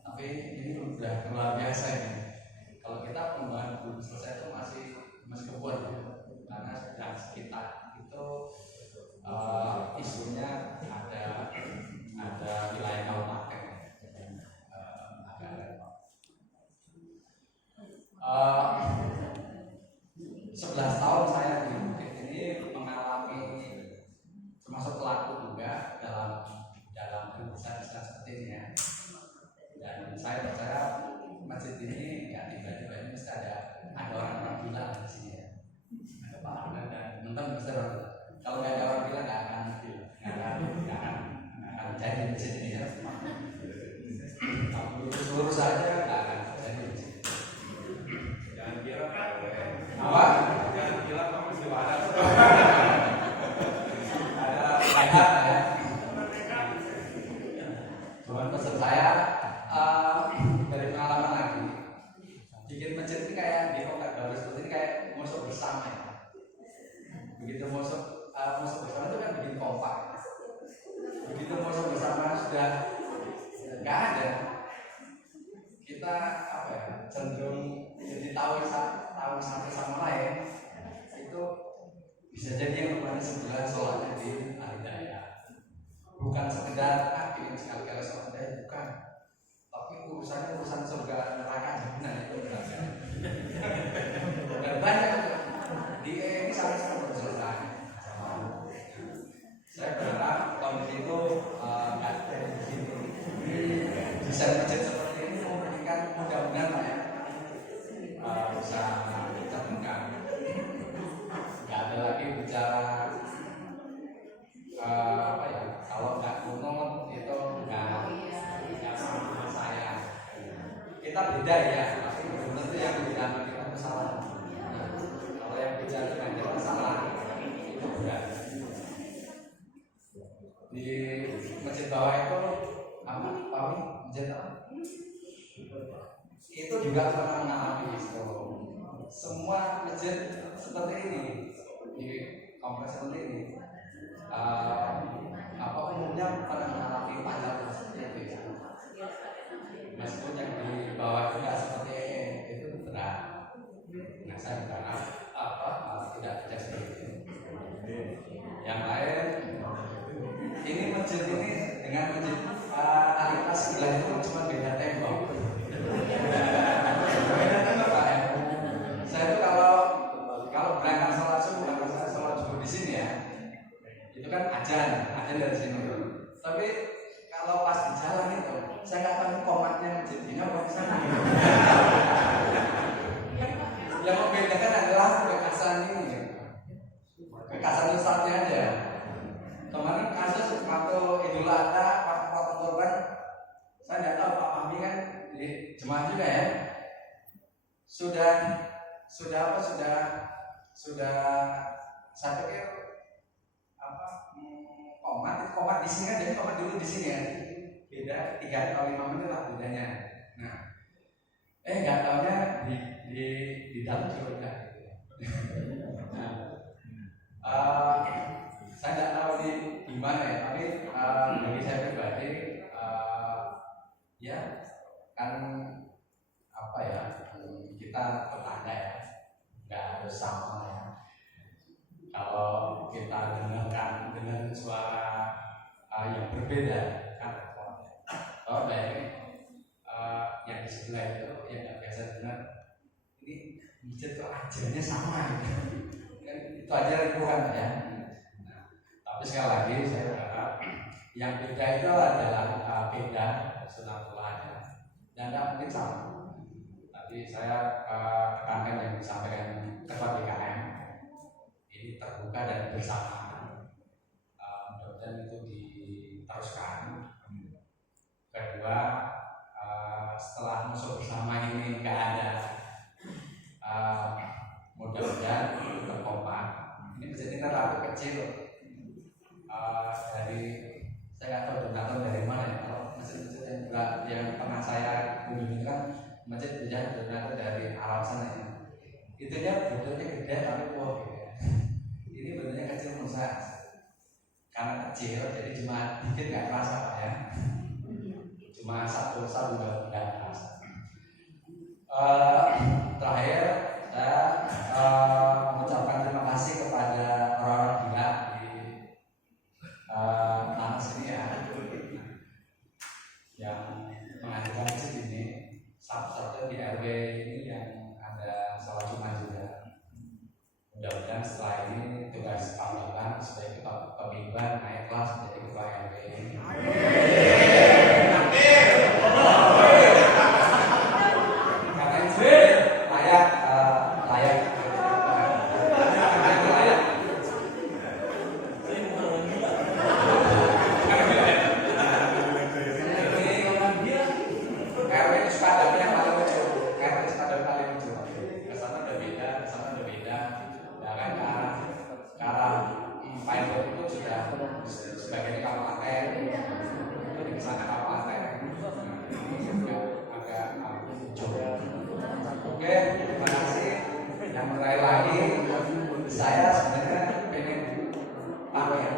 tapi ini udah luar biasa ini. Kalau kita pengembangan belum selesai itu masih kebun ya, karena sudah sekitar itu isunya ada wilayah kabupaten agak repot. 11 tahun saya di Bukit ini mengalami termasuk pelaku juga dalam kehidupan seperti ini ya. Dan saya percaya masjid ini nggak tiba-tiba ini mesti ada orang bilang di sini ya. Ada Pak Ahmad dan teman-teman mesti orang bilang. Kalau nggak ada orang bilang nggak akan jadi masjid ini ya. Kalau lurus saja nggak akan jadi masjid. Jangan kira Apa? jangan kira kamu masih ada. Ada ya. Cuman pesan saya dari pengalaman lagi, bikin masjid ini kayak di kota baru seperti ini kayak musuh bersama ya. Begitu musuh bersama itu kan bikin kompak. Begitu musuh bersama sudah nggak ada, kita cenderung jadi tahu satu sama lain. Itu bisa jadi yang kemarin 9 sholatnya di hari raya. Bukan sekedar bikin sekali-kali sholat raya, bukan. Tapi urusannya urusan surga neraka jahanam itu berarti. Dan banyak di ini sama-sama belum selesai. Saya berharap tahun itu nggak ada di sini. Desain masjid seperti ini memberikan mudah-mudahan Pak ya bisa terbuka. Nggak ada lagi bicara kalau nggak kuno itu nggak sama saya. Kita beda ya, tapi belum tentu yang bicara kita itu salah. Kalau yang bicara dengan kita salah itu benar. Di masjid bawah itu masjid itu juga pernah mengalami itu. Semua masjid seperti ini di kompleks seperti ini umumnya pernah mengalami panjang seperti itu ya. Meskipun yang di bawah juga seperti itu berat. Nah saya berharap tidak seperti itu. Yang lain ini masjid ini dengan masjid alitas sebelah itu cuma beda tembok. Saya itu kalau berangkat sholat subuh di sini ya, itu kan ajan dari sini. Tapi kalau pas di jalan itu, saya nggak tahu komatnya masjid ini apa di sana. Yang membedakan adalah kekasan ini, kekasan ustadznya aja. Kemarin kasus waktu Idul Adha, waktu potong korban, saya nggak tahu Pak Fahmi kan di jemaah juga ya. Sudah saya pikir komat di sini kan, jadi komat dulu di sini ya. Beda 3 atau 5 menit lah bedanya. Nah, nggak taunya di dalam juga udah. Nah, saya nggak tahu di mana ya, tapi bagi saya pribadi ya kan kita tetangga ya, nggak harus sama ya. Kalau kita dengarkan dengan suara yang berbeda kan repotnya. Kalau dari yang di sebelah itu yang nggak biasa dengar, ini masjid kok ajarnya sama gitu. Kan itu aja ribuan ya. Nah, tapi sekali lagi saya berharap yang beda itu adalah beda sunatullahnya dan tidak mungkin sama. Tadi saya tekankan yang disampaikan Ketua DKM ini terbuka dan bersama. Mudah-mudahan itu diteruskan. Kedua, setelah musuh bersama ini nggak ada, mudah-mudahan terkompak. Ini menjadi relatif kecil. Dari saya nggak tahu donatur dari mana ya. Kalau masjid-masjid yang pernah saya kunjungi kan masjid donatur dari Arab sana ya. Itunya bentuknya gede tapi gitu ya. Ini bentuknya kecil Musa. Karena kecil jadi cuma dikit nggak kerasa Pak ya. Cuma satu juga nggak kerasa. Terakhir saya mengucapkan terima kasih kepada orang-orang gila di tanah sini ya, yang mengadakan masjid ini. Satu-satu di RW ini yang ada sholat Jumat juga. Mudah-mudahan setelah ini tugas Pak Bambang sebagai ketua pemimpinan naik kelas menjadi ketua RW. Karena itu layak. RW itu sepadan yang paling lucu. RW itu sepadan paling lucu. Kesana udah beda. Ya kan ke arah Pilot itu sudah sebagian kapal lantai. Itu di sana kapal lantai. Agak lucu. Oke, terima kasih. Yang terakhir lagi, saya sebenarnya pengen pakai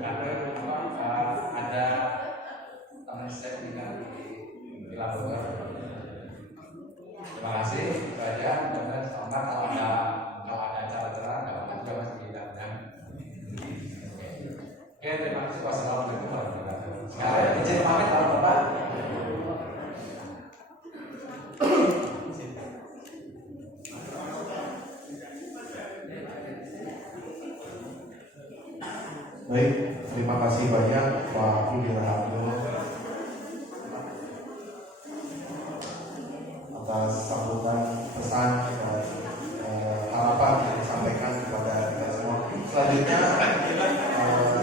karena ada teman saya tinggal di Labuan. Terima kasih. Itu aja. Mudah-mudahan selamat. Kalau ada acara-acara nggak apa-apa juga masih diundang. Oke, terima kasih. Wassalamualaikum warahmatullahi wabarakatuh. Sekarang izin pamit kalau Bapak. Baik, terima kasih banyak Pak Budi Raharjo atas sambutan pesan dan harapan yang disampaikan kepada kita semua. Selanjutnya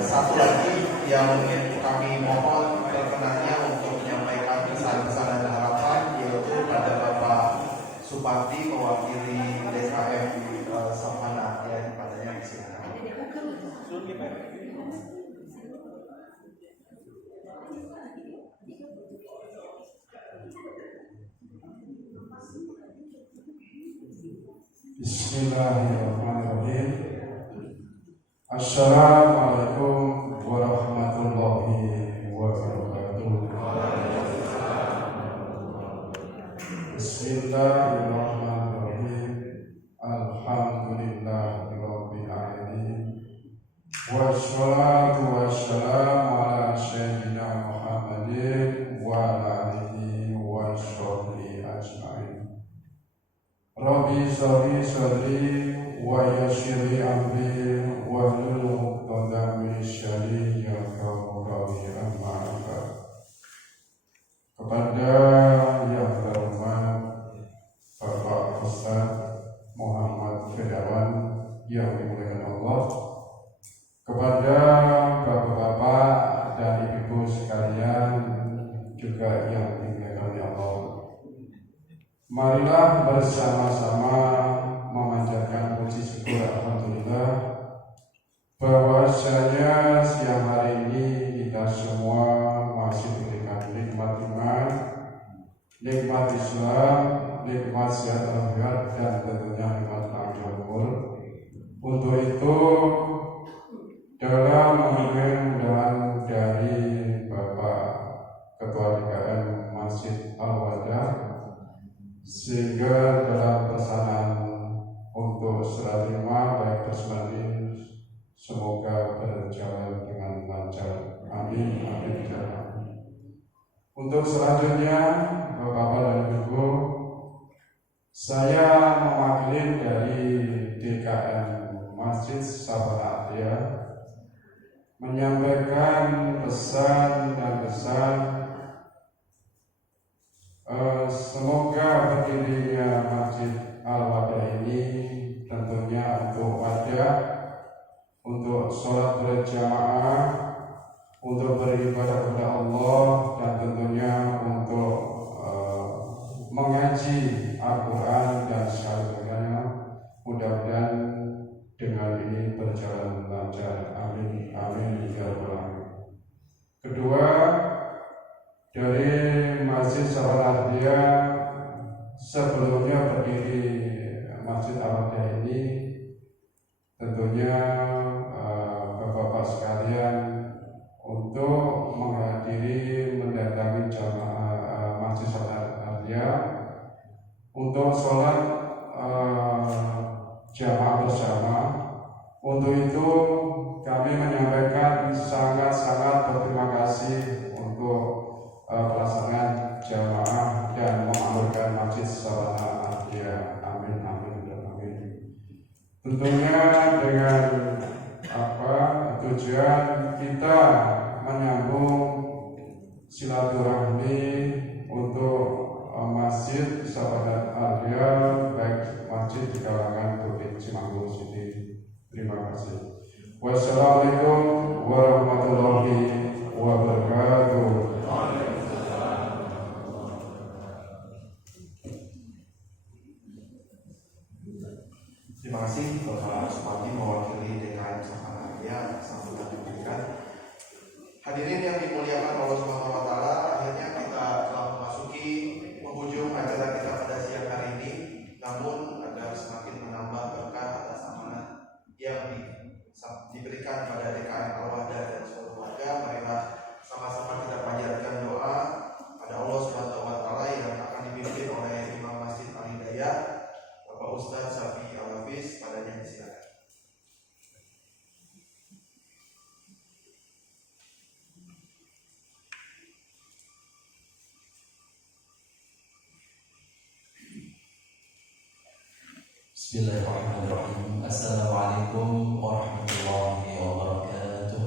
satu lagi yang kami mohon berkenannya untuk menyampaikan pesan-pesan dan harapan, yaitu pada Bapak Supati mewakili DKM Samana ya, padanya di sini. Bismillahirrahmanirrahim. Assalamualaikum warahmatullahi wabarakatuh. Bismillahirrahmanirrahim. Alhamdulillahirabbil alamin. Wassalatu wassalamu ala sayyidina Muhammadin wa ala alihi wa sahbihi ajma'in. Rabbi sholli ويسر لي أمري واحلل عقدة من لساني يفقهوا قولي أما بعد. Kepada yang terhormat Bapak Ustaz Muhammad Firdawan yang dimuliakan Allah, kepada bapak-bapak dan ibu sekalian juga yang dimuliakan Allah, marilah bersama-sama memanjatkan puji syukur alhamdulillah bahwasanya siang hari ini kita semua masih diberikan nikmat iman, nikmat Islam, nikmat sehat walafiat, dan tentunya nikmat panjang umur. Untuk itu, dalam mudah-mudahan dari Bapak Ketua DKM Masjid Al-Wada, sehingga dalam pesanan untuk serah terima baik tersebut semoga berjalan dengan lancar. Amin, amin, amin. Untuk selanjutnya, Bapak dan Ibu, saya mewakili dari DKM Masjid Sahabat Adia menyampaikan pesan dan kesan semoga berdirinya Masjid Al-Wada ini tentunya untuk wadah, untuk sholat berjamaah, untuk beribadah kepada Allah, dan tentunya untuk mengaji Al-Quran dan sebagainya. Mudah-mudahan dengan ini berjalan lancar. Amin, amin, ya rabbal alamin. Kedua, dari Masjid Sahabat Adia sebelumnya berdiri Masjid Al-Wada ini, tentunya Bapak-bapak sekalian untuk menghadiri mendatangi jamaah Masjid Sahabat Adia untuk sholat jamaah bersama. Untuk itu kami menyampaikan sangat-sangat berterima kasih untuk pelaksanaan jamaah dan memakmurkan Masjid Sahabat Adia. Amin, amin, amin. Tentunya dengan tujuan kita menyambung silaturahmi untuk Masjid Sahabat Adia, baik masjid di kalangan Provinsi Maluku City. Terima kasih. Wassalamualaikum warahmatullahi wabarakatuh. Terima kasih Bapak Supati mewakili DKM Sahabat Adia sambutan diberikan. Hadirin yang dimuliakan Allah Subhanahu wa taala, akhirnya kita telah memasuki penghujung acara kita pada siang hari ini. Namun agar semakin menambah berkah atas amanah yang diberikan pada DKM Al-Wada dan seluruh warga, marilah sama-sama kita panjatkan doa pada Allah Subhanahu wa taala yang akan dipimpin oleh Imam Masjid Al-Hidayah Bapak Ustaz Safi Al-Hafiz. Padanya disilakan. Bismillahirrahmanirrahim. Assalamualaikum warahmatullahi wabarakatuh.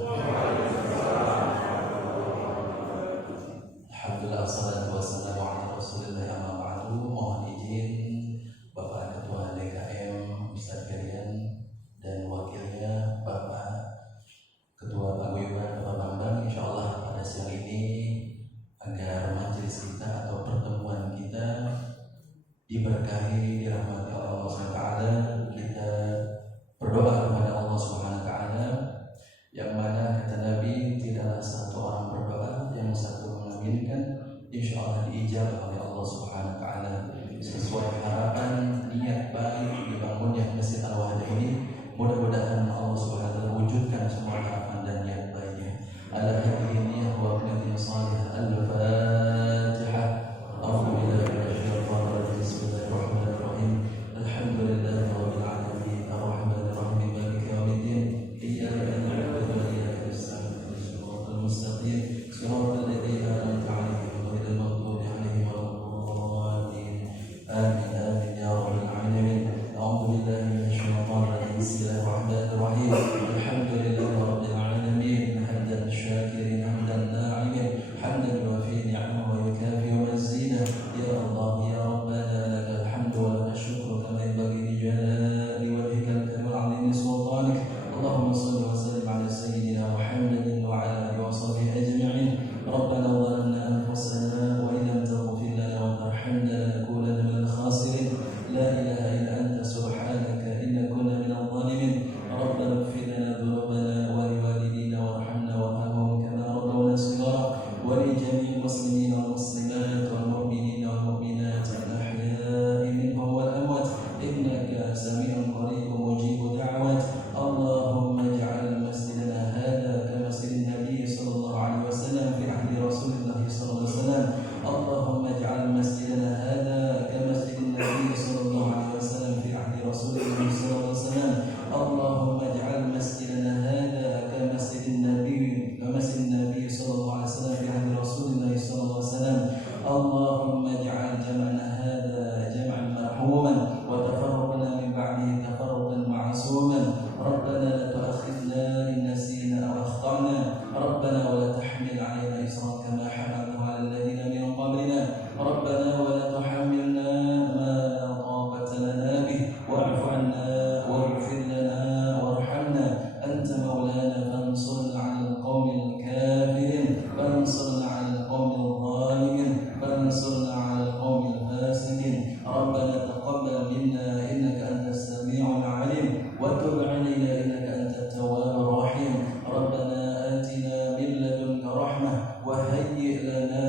Alhamdulillah, wassalatu wassalamu ala Rasulillah, amma ba'du. Mohon izin Bapak Ketua DKM Ustaz Kalian dan wakilnya Bapak Ketua Paguyuban Bapak Bambang, insyaallah pada siang ini agar majelis kita atau pertemuan kita diberkahi, dirahmati Allah SWT. Kita berdoa kepada Allah SWT, yang mana kata Nabi, tidaklah satu orang berdoa yang satu mengaminkan, insya Allah diijabah oleh Allah SWT sesuai harapan niat baik dibangunnya Masjid Al-Wada ini. Mudah-mudahan Allah SWT wujudkan semua harapan dan niat baiknya. Ala hadhihi niyyah wa qinatin salihah. Al-Fatihah. Alhamdulillah. Bismillahirrahmanirrahim. Alhamdulillahi rabbil alamin. Ar-Rahmanir-Rahim. Maliki yaumiddin. Iyyaka na'budu wa iyyaka nasta'in. Shiratal mustaqim. Shiratal ladzina an'amta 'alaihim ghairil maghdubi 'alaihim waladdallin. Amin, amin ya rabbal alamin. A'udzu billahi minasy syaithanir ربنا ولا تحمل علينا إصرا كما حملته على الذين من قبلنا ربنا ولا تحملنا ما لا طاقة لنا به واعف عنا واغفر لنا وارحمنا أنت مولانا فانصرنا على القوم الكافرين فانصرنا على القوم الظالمين فانصرنا على القوم الفاسقين ربنا تقبل منا إنك أنت السميع العليم وتب علينا إنك أنت التواب الرحيم ربنا آتنا من لدنك رحمة وهيئ لنا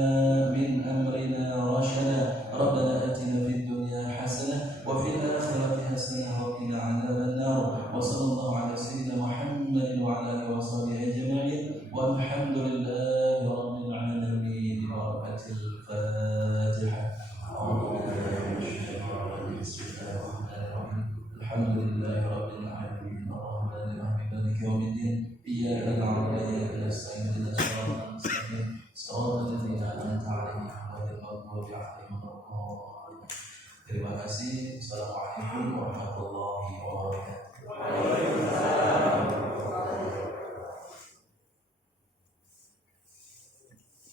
من أمرنا رشدا ربنا آتنا في الدنيا حسنة وفي الآخرة حسنة وقنا عذاب النار وصلى الله على سيدنا محمد وعلى آله وصحبه أجمعين والحمد لله رب العالمين بركة الفاتحة أعوذ بالله من الشيطان الرجيم بسم الله الرحمن الرحيم الحمد لله رب العالمين الرحمن الرحيم مالك يوم الدين إياك نعبد وإياك نستعين اهدنا الصراط المستقيم صراط الذين أنعمت عليهم غير المغضوب عليهم ولا الضالين. Terima kasih. Assalamualaikum warahmatullahi wabarakatuh.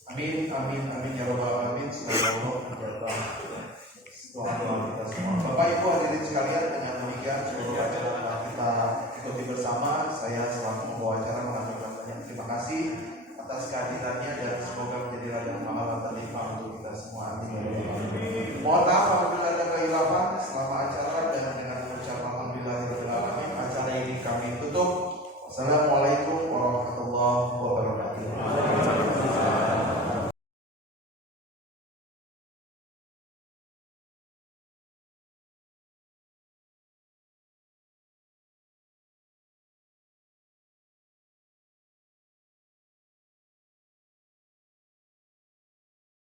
Amin, amin, amin ya rabbal alamin. Semoga Allah menjawab doa-doa kita semua. Bapak Ibu hadirin sekalian, dengan demikian seluruh acara telah kita ikuti bersama. Saya selaku pembawa acara mengaturkan banyak terima kasih atas kehadirannya dan semoga menjadi ladang pahala dan hikmah untuk kita semua. Amin ya rabbal alamin. Mohon maaf apabila